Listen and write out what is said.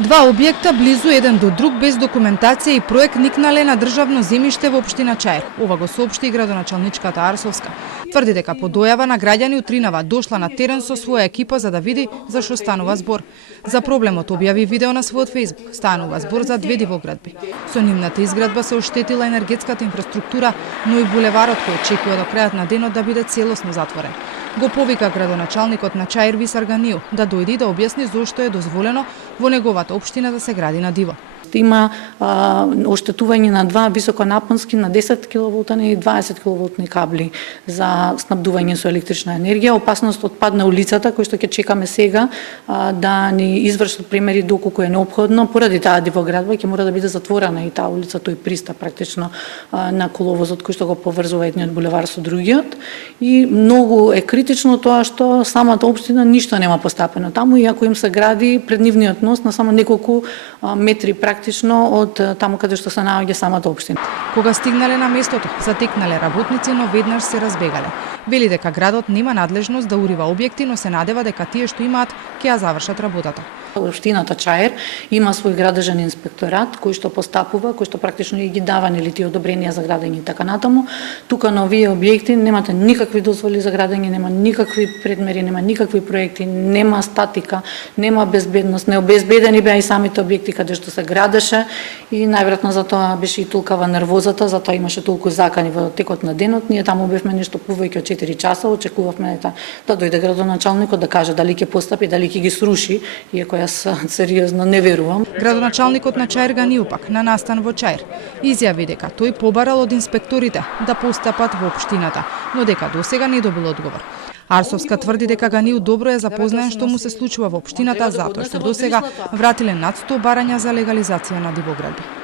Два објекта близу еден до друг без документација и проект никнале на државно земјиште во општина Чаир. Ова го соопшти и градоначалничката Арсовска. Тврди дека по дојава на граѓани од Тринава дошла на терен со своја екипа за да види за што станува збор. За проблемот објави видео на својот фејсбук. Станува збор за две дивоградби. Со нивната изградба се оштетила енергетската инфраструктура, но и булеварот кој очекува до крајот на денот да биде целосно затворен. Го повика градоначалникот на Чаир Висар Ганил да дојде и да објасни зошто е дозволено во неговата општина да се гради на диво. Има оштетување на два високонапонски на 10 киловолтни и 20 киловолтни кабли за снабдување со електрична енергија. Опасност од пад на улицата, кој што ќе чекаме сега да ни извршат примери доколку е неопходно. Поради таа дивоградба ќе мора да биде затворена и таа улица, тој пристап практично на коловозот кој што го поврзува едниот булевар со другиот. И многу е критично тоа што самата општина ништо нема постапено таму, иако им се гради пред нивниот нос на само неколку метри практично од таму каде што се наоѓа самата општина. Кога стигнале на местото, затекнале работници, но веднаш се разбегале. Вели дека градот нема надлежност да урива објекти, но се надева дека тие што имаат ќе ја завршат работата. Општината Чаир има свој градежен инспекторат кој што постапува, кој што практично ги дава нели тие одобренија за градење и така натаму. Тука на овие објекти немате никакви дозволи за градење, нема никакви предмери, нема никакви проекти, нема статика, нема безбедност, необезбедени беа и самите објекти каде што се градеше и најверојатно затоа беше и толкава нервозата, затоа имаше толку закани во текот на денот. Ние таму бевме нешто повеќе од 4 часа, очекувавме да дојде градоначалникот да каже дали ќе постапи, дали ќе ги сруши, иако јас сериозно не верувам. Градоначалникот на Чаир Ганил пак на настан во Чаир изјави дека тој побарал од инспекторите да постапат во општината, но дека досега не добил одговор. Арсовска тврди дека Ганил добро е запознаен што му се случува во општината затоа што досега вратиле над 100 барања за легализација на дивоградби.